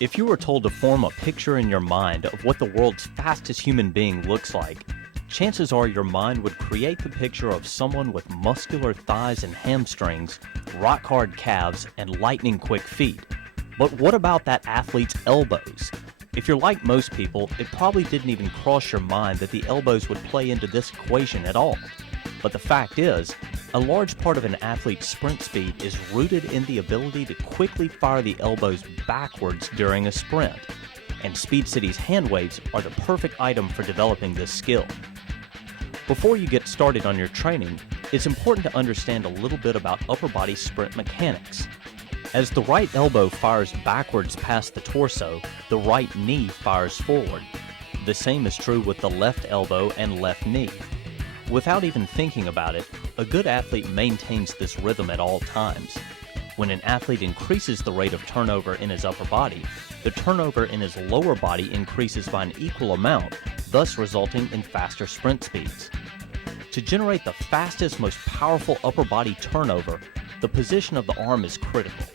If you were told to form a picture in your mind of what the world's fastest human being looks like, chances are your mind would create the picture of someone with muscular thighs and hamstrings, rock-hard calves, and lightning-quick feet. But what about that athlete's elbows? If you're like most people, it probably didn't even cross your mind that the elbows would play into this equation at all. But the fact is, a large part of an athlete's sprint speed is rooted in the ability to quickly fire the elbows backwards during a sprint. And Speed City's hand weights are the perfect item for developing this skill. Before you get started on your training, it's important to understand a little bit about upper body sprint mechanics. As the right elbow fires backwards past the torso, the right knee fires forward. The same is true with the left elbow and left knee. Without even thinking about it, a good athlete maintains this rhythm at all times. When an athlete increases the rate of turnover in his upper body, the turnover in his lower body increases by an equal amount, thus resulting in faster sprint speeds. To generate the fastest, most powerful upper body turnover, the position of the arm is critical.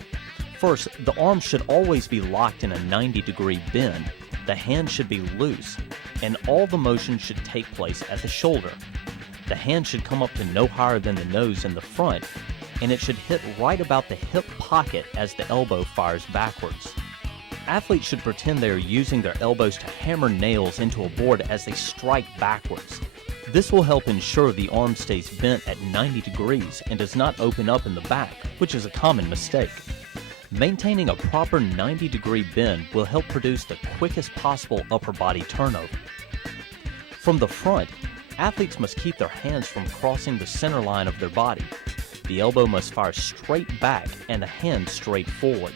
First, the arm should always be locked in a 90-degree bend, the hand should be loose, and all the motion should take place at the shoulder. The hand should come up to no higher than the nose in the front, and it should hit right about the hip pocket as the elbow fires backwards. Athletes should pretend they are using their elbows to hammer nails into a board as they strike backwards. This will help ensure the arm stays bent at 90 degrees and does not open up in the back, which is a common mistake. Maintaining a proper 90-degree bend will help produce the quickest possible upper body turnover. From the front, athletes must keep their hands from crossing the center line of their body. The elbow must fire straight back and the hand straight forward.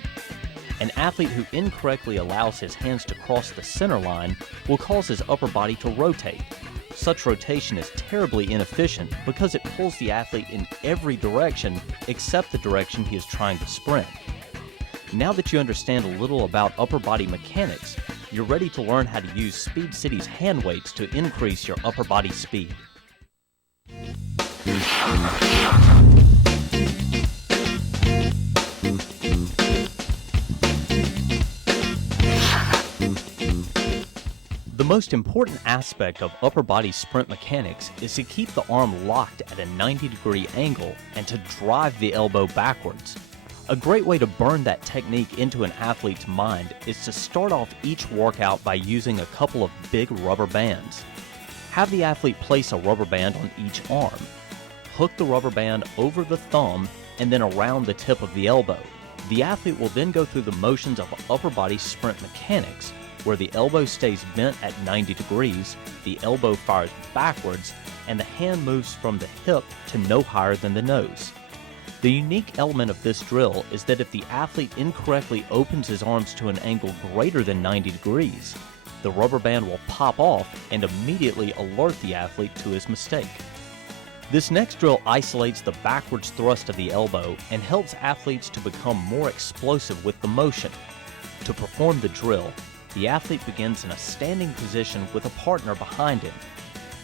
An athlete who incorrectly allows his hands to cross the center line will cause his upper body to rotate. Such rotation is terribly inefficient because it pulls the athlete in every direction except the direction he is trying to sprint. Now that you understand a little about upper body mechanics, you're ready to learn how to use Speed City's hand weights to increase your upper body speed. The most important aspect of upper body sprint mechanics is to keep the arm locked at a 90-degree angle and to drive the elbow backwards. A great way to burn that technique into an athlete's mind is to start off each workout by using a couple of big rubber bands. Have the athlete place a rubber band on each arm. Hook the rubber band over the thumb and then around the tip of the elbow. The athlete will then go through the motions of upper body sprint mechanics, where the elbow stays bent at 90 degrees, the elbow fires backwards, and the hand moves from the hip to no higher than the nose. The unique element of this drill is that if the athlete incorrectly opens his arms to an angle greater than 90 degrees, the rubber band will pop off and immediately alert the athlete to his mistake. This next drill isolates the backwards thrust of the elbow and helps athletes to become more explosive with the motion. To perform the drill, the athlete begins in a standing position with a partner behind him.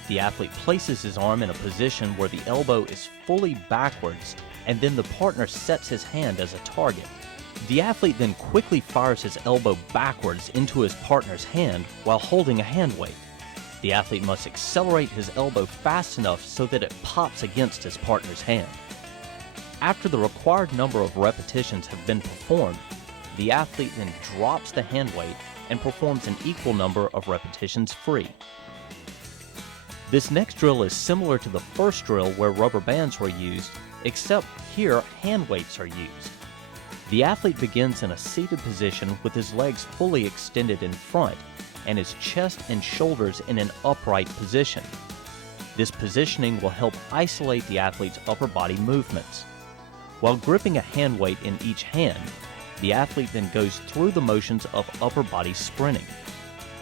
The athlete places his arm in a position where the elbow is fully backwards, and then the partner sets his hand as a target. The athlete then quickly fires his elbow backwards into his partner's hand while holding a hand weight. The athlete must accelerate his elbow fast enough so that it pops against his partner's hand. After the required number of repetitions have been performed, the athlete then drops the hand weight and performs an equal number of repetitions free. This next drill is similar to the first drill where rubber bands were used, except here hand weights are used. The athlete begins in a seated position with his legs fully extended in front and his chest and shoulders in an upright position. This positioning will help isolate the athlete's upper body movements. While gripping a hand weight in each hand, the athlete then goes through the motions of upper body sprinting.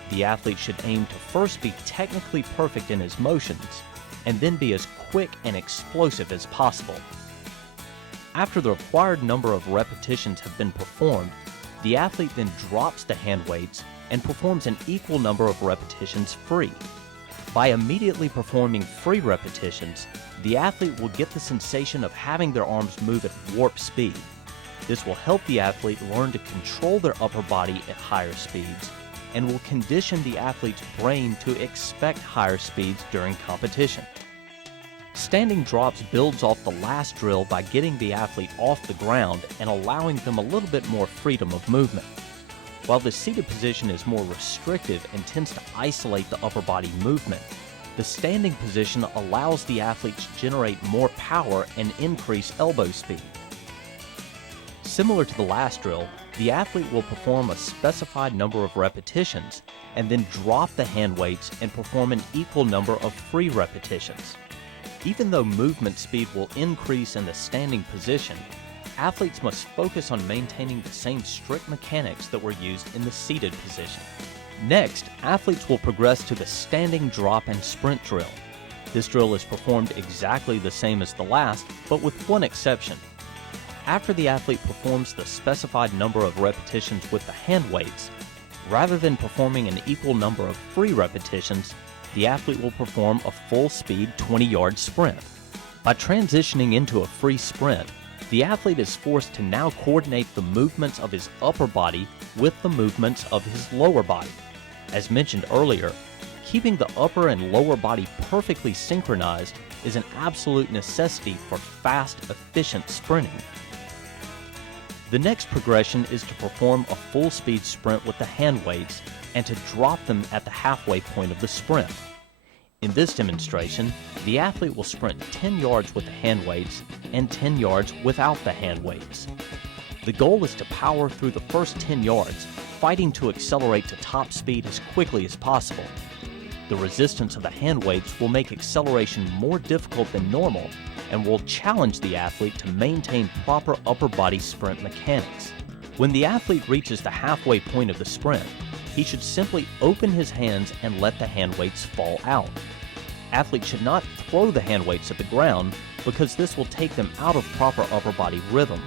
The athlete should aim to first be technically perfect in his motions, and then be as quick and explosive as possible. After the required number of repetitions have been performed, the athlete then drops the hand weights and performs an equal number of repetitions free. By immediately performing free repetitions, the athlete will get the sensation of having their arms move at warp speed. This will help the athlete learn to control their upper body at higher speeds and will condition the athlete's brain to expect higher speeds during competition. Standing drops builds off the last drill by getting the athlete off the ground and allowing them a little bit more freedom of movement. While the seated position is more restrictive and tends to isolate the upper body movement, the standing position allows the athlete to generate more power and increase elbow speed. Similar to the last drill, the athlete will perform a specified number of repetitions and then drop the hand weights and perform an equal number of free repetitions. Even though movement speed will increase in the standing position, athletes must focus on maintaining the same strict mechanics that were used in the seated position. Next, athletes will progress to the standing drop and sprint drill. This drill is performed exactly the same as the last, but with one exception. After the athlete performs the specified number of repetitions with the hand weights, rather than performing an equal number of free repetitions, the athlete will perform a full-speed 20-yard sprint. By transitioning into a free sprint, the athlete is forced to now coordinate the movements of his upper body with the movements of his lower body. As mentioned earlier, keeping the upper and lower body perfectly synchronized is an absolute necessity for fast, efficient sprinting. The next progression is to perform a full-speed sprint with the hand weights and to drop them at the halfway point of the sprint. In this demonstration, the athlete will sprint 10 yards with the hand weights and 10 yards without the hand weights. The goal is to power through the first 10 yards, fighting to accelerate to top speed as quickly as possible. The resistance of the hand weights will make acceleration more difficult than normal and will challenge the athlete to maintain proper upper body sprint mechanics. When the athlete reaches the halfway point of the sprint, he should simply open his hands and let the hand weights fall out. Athletes should not throw the hand weights at the ground because this will take them out of proper upper body rhythm.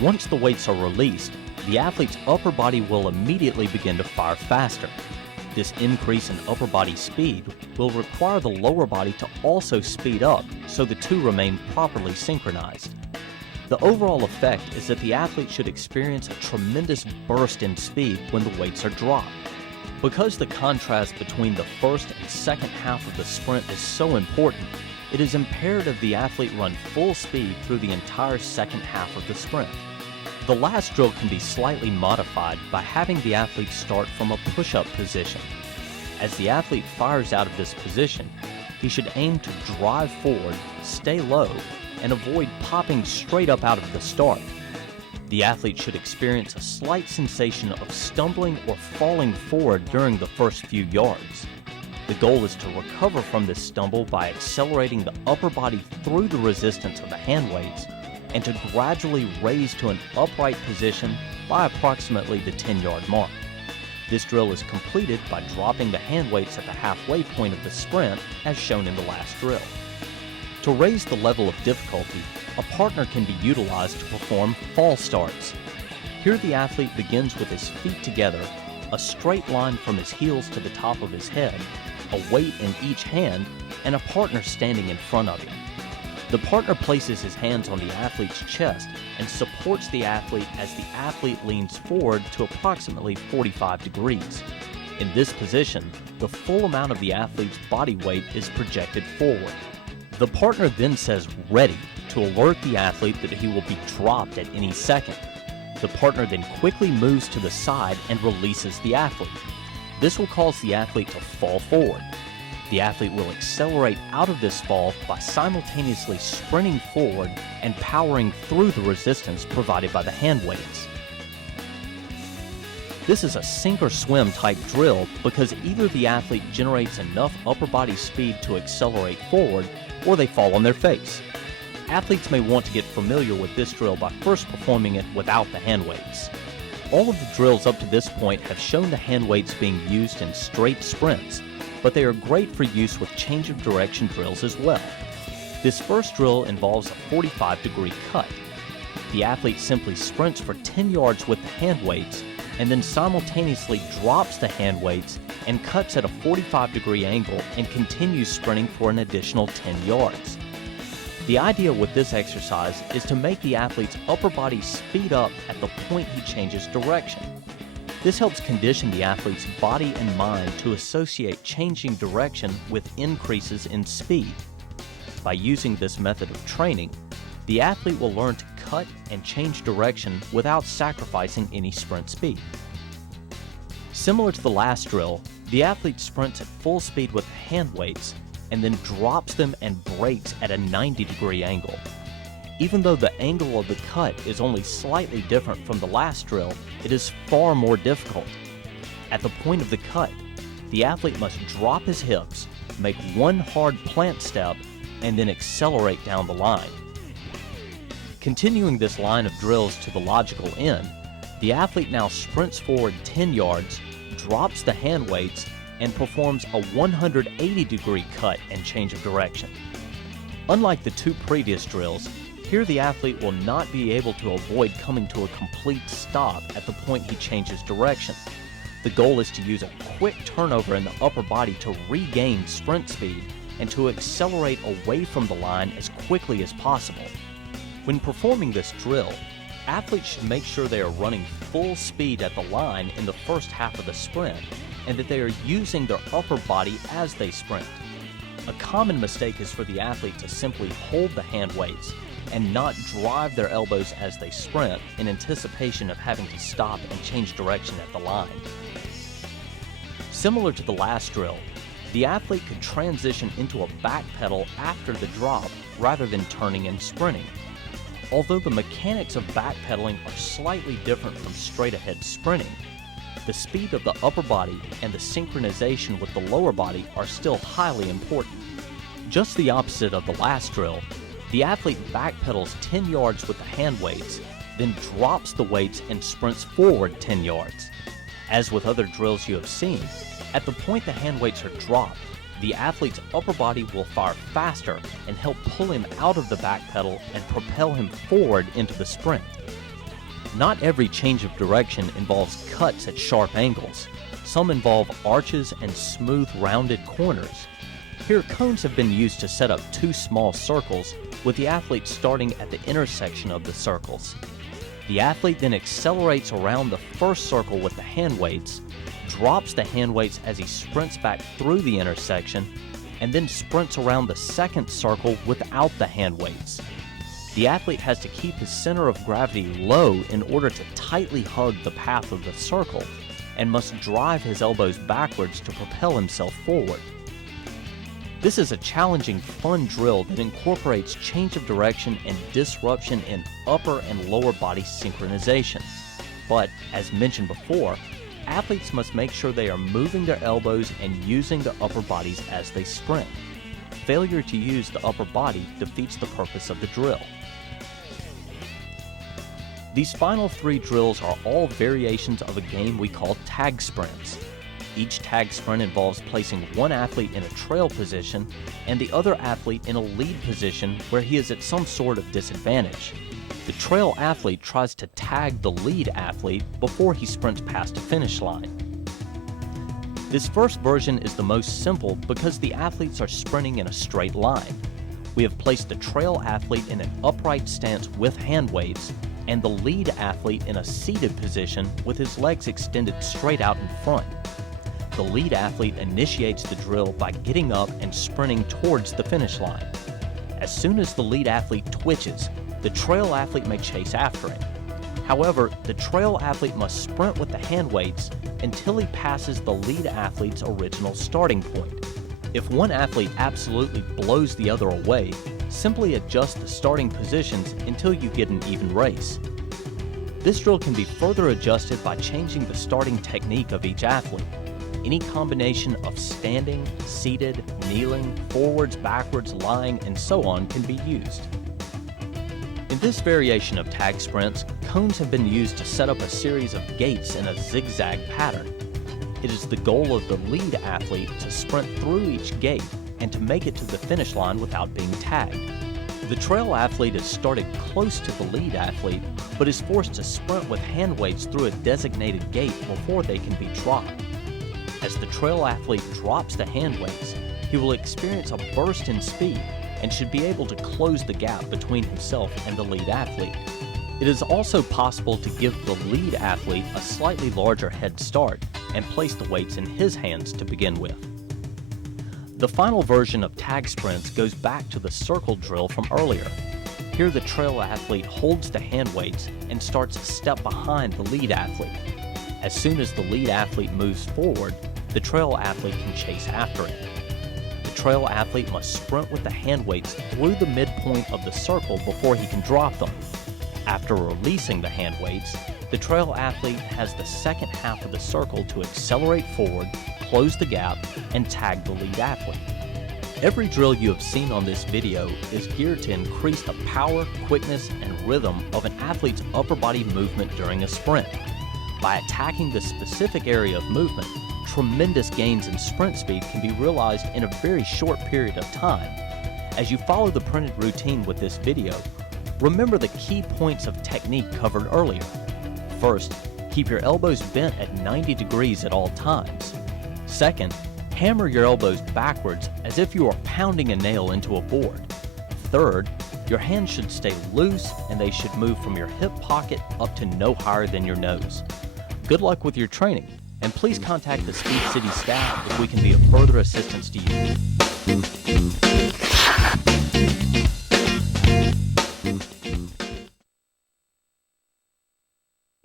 Once the weights are released, the athlete's upper body will immediately begin to fire faster. This increase in upper body speed will require the lower body to also speed up so the two remain properly synchronized. The overall effect is that the athlete should experience a tremendous burst in speed when the weights are dropped. Because the contrast between the first and second half of the sprint is so important, it is imperative the athlete run full speed through the entire second half of the sprint. The last drill can be slightly modified by having the athlete start from a push-up position. As the athlete fires out of this position, he should aim to drive forward, stay low, and avoid popping straight up out of the start. The athlete should experience a slight sensation of stumbling or falling forward during the first few yards. The goal is to recover from this stumble by accelerating the upper body through the resistance of the hand weights and to gradually raise to an upright position by approximately the 10-yard mark. This drill is completed by dropping the hand weights at the halfway point of the sprint as shown in the last drill. To raise the level of difficulty, a partner can be utilized to perform false starts. Here the athlete begins with his feet together, a straight line from his heels to the top of his head, a weight in each hand, and a partner standing in front of him. The partner places his hands on the athlete's chest and supports the athlete as the athlete leans forward to approximately 45 degrees. In this position, the full amount of the athlete's body weight is projected forward. The partner then says "ready" to alert the athlete that he will be dropped at any second. The partner then quickly moves to the side and releases the athlete. This will cause the athlete to fall forward. The athlete will accelerate out of this fall by simultaneously sprinting forward and powering through the resistance provided by the hand weights. This is a sink or swim type drill because either the athlete generates enough upper body speed to accelerate forward or they fall on their face. Athletes may want to get familiar with this drill by first performing it without the hand weights. All of the drills up to this point have shown the hand weights being used in straight sprints, but they are great for use with change of direction drills as well. This first drill involves a 45-degree cut. The athlete simply sprints for 10 yards with the hand weights and then simultaneously drops the hand weights and cuts at a 45-degree angle and continues sprinting for an additional 10 yards. The idea with this exercise is to make the athlete's upper body speed up at the point he changes direction. This helps condition the athlete's body and mind to associate changing direction with increases in speed. By using this method of training, the athlete will learn to cut and change direction without sacrificing any sprint speed. Similar to the last drill, the athlete sprints at full speed with hand weights and then drops them and brakes at a 90-degree angle. Even though the angle of the cut is only slightly different from the last drill, it is far more difficult. At the point of the cut, the athlete must drop his hips, make one hard plant step, and then accelerate down the line. Continuing this line of drills to the logical end, the athlete now sprints forward 10 yards, drops the hand weights, and performs a 180-degree cut and change of direction. Unlike the two previous drills, here the athlete will not be able to avoid coming to a complete stop at the point he changes direction. The goal is to use a quick turnover in the upper body to regain sprint speed and to accelerate away from the line as quickly as possible. When performing this drill, athletes should make sure they are running full speed at the line in the first half of the sprint and that they are using their upper body as they sprint. A common mistake is for the athlete to simply hold the hand weights and not drive their elbows as they sprint in anticipation of having to stop and change direction at the line. Similar to the last drill, the athlete could transition into a back pedal after the drop rather than turning and sprinting. Although the mechanics of backpedaling are slightly different from straight-ahead sprinting, the speed of the upper body and the synchronization with the lower body are still highly important. Just the opposite of the last drill, the athlete backpedals 10 yards with the hand weights, then drops the weights and sprints forward 10 yards. As with other drills you have seen, at the point the hand weights are dropped, the athlete's upper body will fire faster and help pull him out of the back pedal and propel him forward into the sprint. Not every change of direction involves cuts at sharp angles. Some involve arches and smooth, rounded corners. Here, cones have been used to set up two small circles, with the athlete starting at the intersection of the circles. The athlete then accelerates around the first circle with the hand weights, drops the hand weights as he sprints back through the intersection, and then sprints around the second circle without the hand weights. The athlete has to keep his center of gravity low in order to tightly hug the path of the circle, and must drive his elbows backwards to propel himself forward. This is a challenging, fun drill that incorporates change of direction and disruption in upper and lower body synchronization. But, as mentioned before, athletes must make sure they are moving their elbows and using their upper bodies as they sprint. Failure to use the upper body defeats the purpose of the drill. These final three drills are all variations of a game we call tag sprints. Each tag sprint involves placing one athlete in a trail position and the other athlete in a lead position where he is at some sort of disadvantage. The trail athlete tries to tag the lead athlete before he sprints past a finish line. This first version is the most simple because the athletes are sprinting in a straight line. We have placed the trail athlete in an upright stance with hand weights and the lead athlete in a seated position with his legs extended straight out in front. The lead athlete initiates the drill by getting up and sprinting towards the finish line. As soon as the lead athlete twitches, the trail athlete may chase after him. However, the trail athlete must sprint with the hand weights until he passes the lead athlete's original starting point. If one athlete absolutely blows the other away, simply adjust the starting positions until you get an even race. This drill can be further adjusted by changing the starting technique of each athlete. Any combination of standing, seated, kneeling, forwards, backwards, lying, and so on can be used. In this variation of tag sprints, cones have been used to set up a series of gates in a zigzag pattern. It is the goal of the lead athlete to sprint through each gate and to make it to the finish line without being tagged. The trail athlete is started close to the lead athlete, but is forced to sprint with hand weights through a designated gate before they can be dropped. As the trail athlete drops the hand weights, he will experience a burst in speed and should be able to close the gap between himself and the lead athlete. It is also possible to give the lead athlete a slightly larger head start and place the weights in his hands to begin with. The final version of tag sprints goes back to the circle drill from earlier. Here the trail athlete holds the hand weights and starts a step behind the lead athlete. As soon as the lead athlete moves forward, the trail athlete can chase after it. The trail athlete must sprint with the hand weights through the midpoint of the circle before he can drop them. After releasing the hand weights, the trail athlete has the second half of the circle to accelerate forward, close the gap, and tag the lead athlete. Every drill you have seen on this video is geared to increase the power, quickness, and rhythm of an athlete's upper body movement during a sprint. By attacking this specific area of movement, tremendous gains in sprint speed can be realized in a very short period of time. As you follow the printed routine with this video, remember the key points of technique covered earlier. First, keep your elbows bent at 90 degrees at all times. Second, hammer your elbows backwards as if you are pounding a nail into a board. Third, your hands should stay loose and they should move from your hip pocket up to no higher than your nose. Good luck with your training, and please contact the Speed City staff if we can be of further assistance to you.